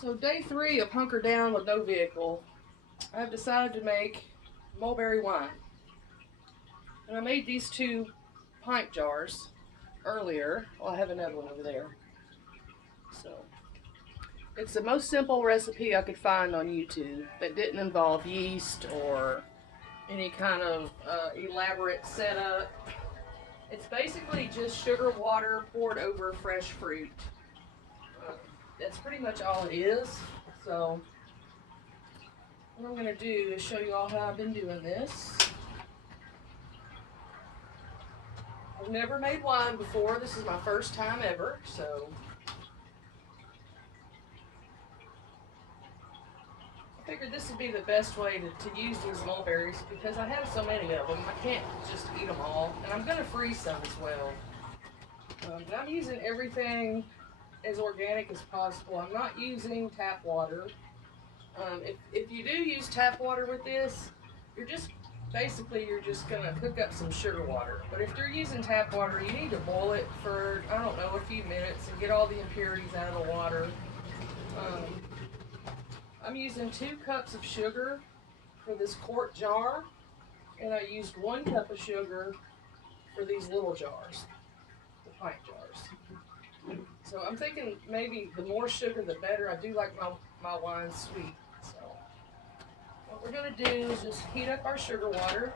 So day 3 of hunker down with no vehicle, I've decided to make mulberry wine. And I made these 2 pint jars earlier. Well, I have another one over there. So it's the most simple recipe I could find on YouTube that didn't involve yeast or any kind of elaborate setup. It's basically just sugar water poured over fresh fruit. Uh, that's pretty much all it is. So what I'm going to do is show you all how I've been doing this. I've never made wine before. This is my first time ever, so I figured this would be the best way to use these mulberries because I have so many of them. I can't just eat them all, and I'm going to freeze some as well. But I'm using everything as organic as possible. I'm not using tap water. If you do use tap water with this, you're just you're just gonna cook up some sugar water. But if you're using tap water, you need to boil it for, I don't know, a few minutes and get all the impurities out of the water. Um, I'm using 2 cups of sugar for this quart jar, and I used 1 cup of sugar for these little jars, the pint jars. So I'm thinking maybe the more sugar the better. I do like my wine sweet. So what we're going to do is just heat up our sugar water.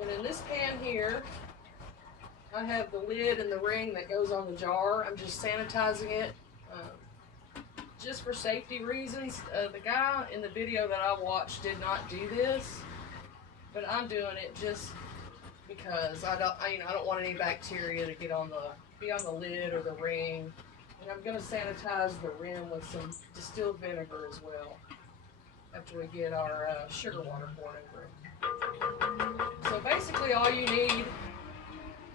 And in this pan here, I have the lid and the ring that goes on the jar. I'm just sanitizing it just for safety reasons. The guy in the video that I watched did not do this, but I'm doing it just because I don't want any bacteria to be on the lid or the ring. And I'm going to sanitize the rim with some distilled vinegar as well after we get our sugar water poured over it. So basically all you need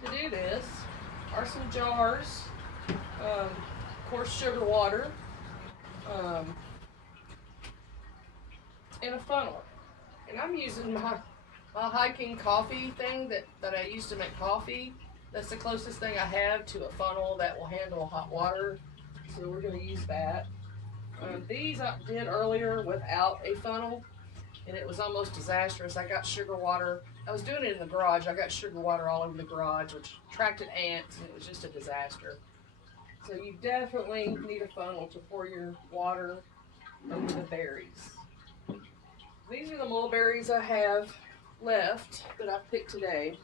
to do this are some jars, of course sugar water, and a funnel. And I'm using my hiking coffee thing that I used to make coffee. That's the closest thing I have to a funnel that will handle hot water. So we're going to use that. These I did earlier without a funnel, and it was almost disastrous. I got sugar water. I was doing it in the garage. I got sugar water all over the garage, which attracted ants, and it was just a disaster. So you definitely need a funnel to pour your water over the berries. These are the mulberries I have left that I've picked today.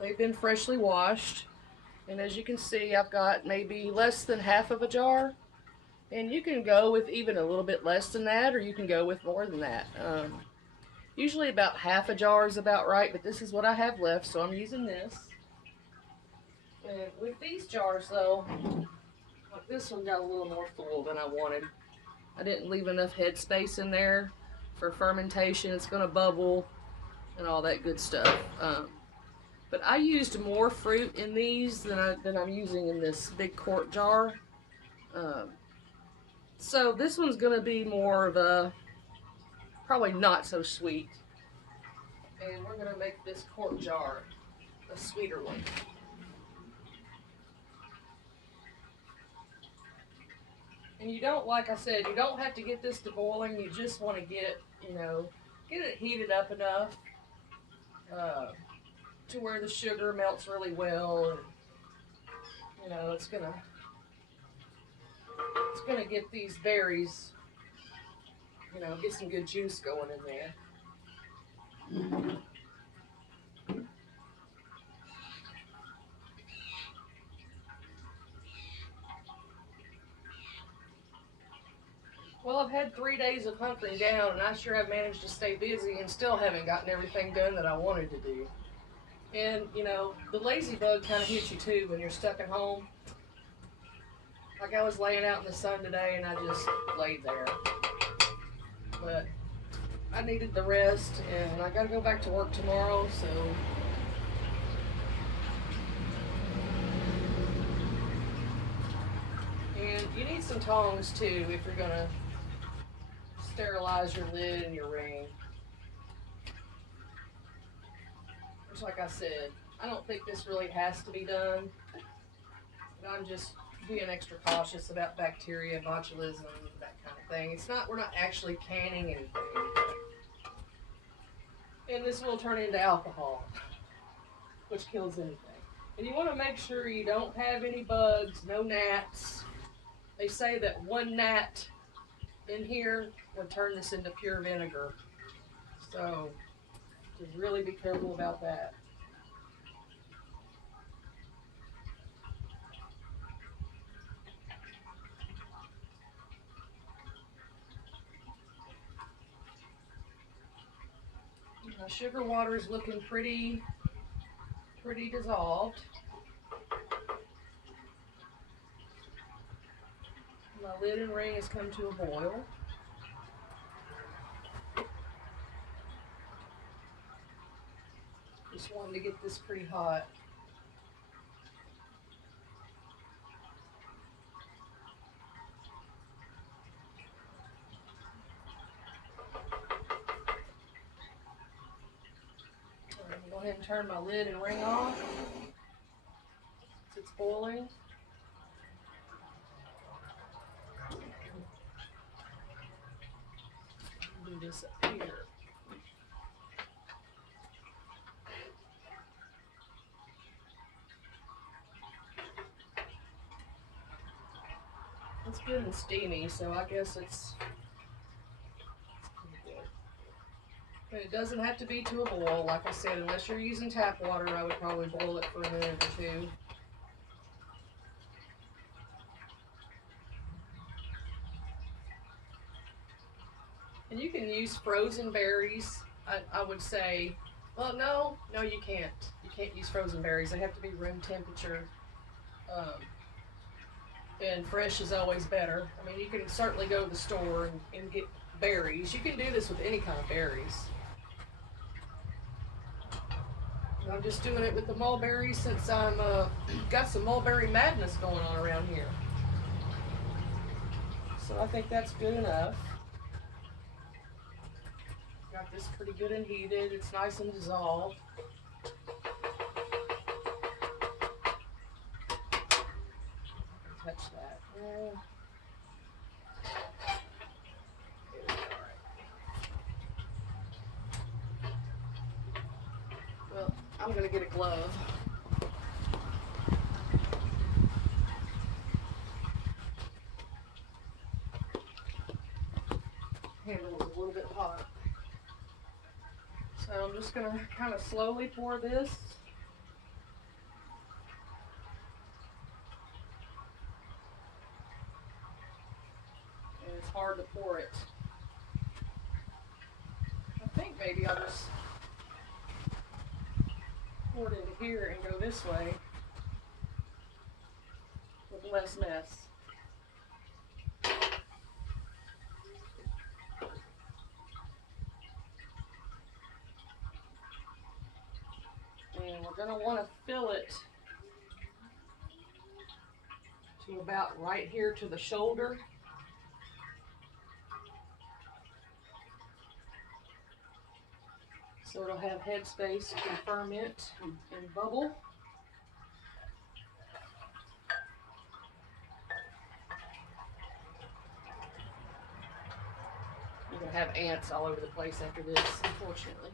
They've been freshly washed, and as you can see, I've got maybe less than half of a jar. And you can go with even a little bit less than that, or you can go with more than that. Usually about half a jar is about right, but this is what I have left, so I'm using this. And with these jars, though, like this one got a little more full than I wanted. I didn't leave enough headspace in there for fermentation. It's going to bubble and all that good stuff. But I used more fruit in these than I'm using in this big quart jar. So this one's going to be more of a, probably not so sweet. And we're going to make this quart jar a sweeter one. And you don't, like I said, you don't have to get this to boiling. You just want to get it heated up enough to where the sugar melts really well. And, it's gonna get these berries, get some good juice going in there. Well, I've had 3 days of hunkering down, and I sure have managed to stay busy and still haven't gotten everything done that I wanted to do. And, the lazy bug kind of hits you too when you're stuck at home. Like I was laying out in the sun today and I just laid there. But I needed the rest, and I gotta go back to work tomorrow, so and you need some tongs too if you're gonna sterilize your lid and your ring. Which, like I said, I don't think this really has to be done, but I'm just being extra cautious about bacteria, botulism, that kind of thing. It's not, we're not actually canning anything. And this will turn into alcohol, which kills anything. And you want to make sure you don't have any bugs, no gnats. They say that one gnat in here would turn this into pure vinegar. So just really be careful about that. My sugar water is looking pretty dissolved. My lid and ring has come to a boil. Just wanted to get this pretty hot. I'm going to go ahead and turn my lid and ring off. It's boiling. Do this up here. It's good and steamy, so I guess it's pretty good. But it doesn't have to be to a boil, like I said, unless you're using tap water, I would probably boil it for a minute or two. And you can use frozen berries. I would say, well, no, you can't. You can't use frozen berries. They have to be room temperature. And fresh is always better. I mean, you can certainly go to the store and get berries. You can do this with any kind of berries. And I'm just doing it with the mulberries since I'm got some mulberry madness going on around here. So I think that's good enough. Got this pretty good and heated. It's nice and dissolved. Touch that. Well, I'm gonna get a glove. Handle is a little bit hot. So I'm just gonna kind of slowly pour this. And it's hard to pour it. I think maybe I'll just pour it into here and go this way with less mess. And we're going to want to fill it to about right here to the shoulder. So it'll have headspace to ferment and bubble. You're going to have ants all over the place after this, unfortunately.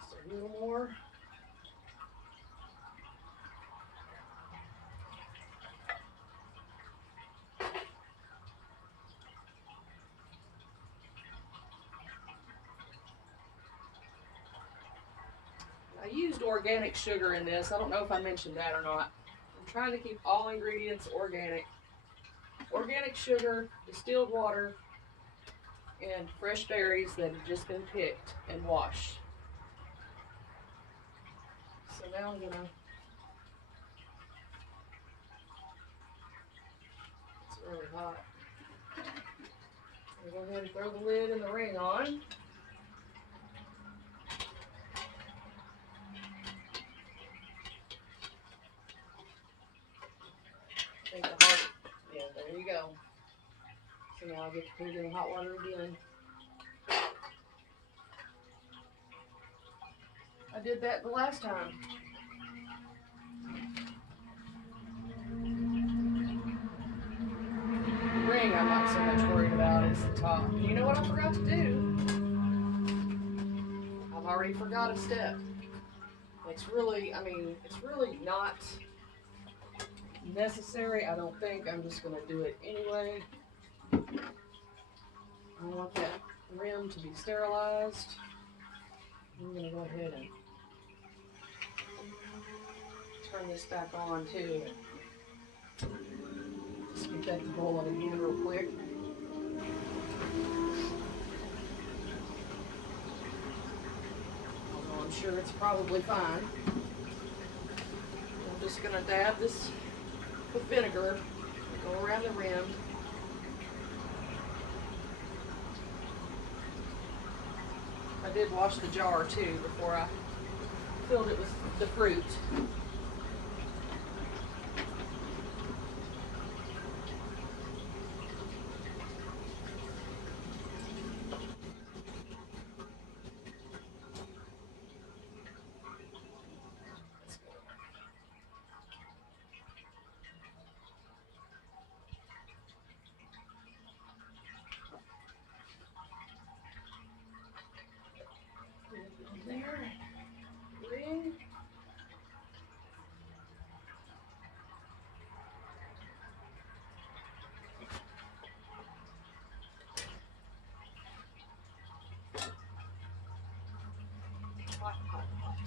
Just a little more. I used organic sugar in this. I don't know if I mentioned that or not. I'm trying to keep all ingredients organic. Organic sugar, distilled water, and fresh berries that have just been picked and washed. So now I'm gonna, it's really hot. I'm gonna go ahead and throw the lid and the ring on. I think the heart, yeah, there you go. So now I'll get to put it in hot water again. I did that the last time. The ring I'm not so much worried about, is the top. And you know what I forgot to do? I've already forgot a step. It's really, it's really not necessary, I don't think. I'm just going to do it anyway. I want that rim to be sterilized. I'm going to go ahead and turn this back on too. Just get that boiling again real quick. Although I'm sure it's probably fine. I'm just going to dab this with vinegar, go around the rim. I did wash the jar too before I filled it with the fruit. There, ring. Hot, hot, hot.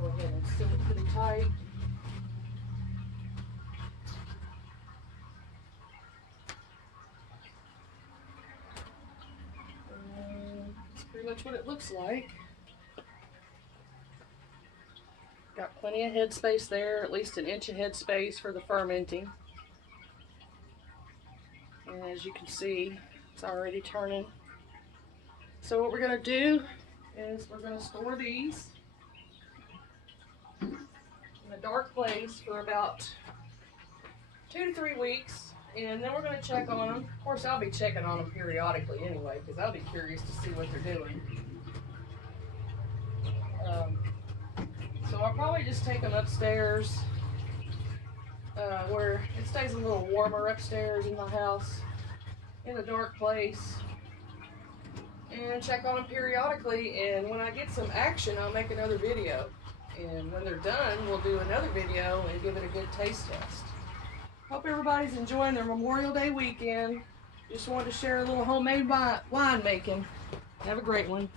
Go ahead and seal it pretty tight. That's pretty much what it looks like. Got plenty of head space there, at least an inch of head space for the fermenting. And as you can see, it's already turning. So what we're going to do is we're going to store these in a dark place for about 2 to 3 weeks, and then we're going to check on them. Of course, I'll be checking on them periodically anyway, because I'll be curious to see what they're doing. So I'll probably just take them upstairs where it stays a little warmer upstairs in my house in a dark place, and check on them periodically. And when I get some action, I'll make another video. And when they're done, we'll do another video and give it a good taste test. Hope everybody's enjoying their Memorial Day weekend. Just wanted to share a little homemade wine making. Have a great one.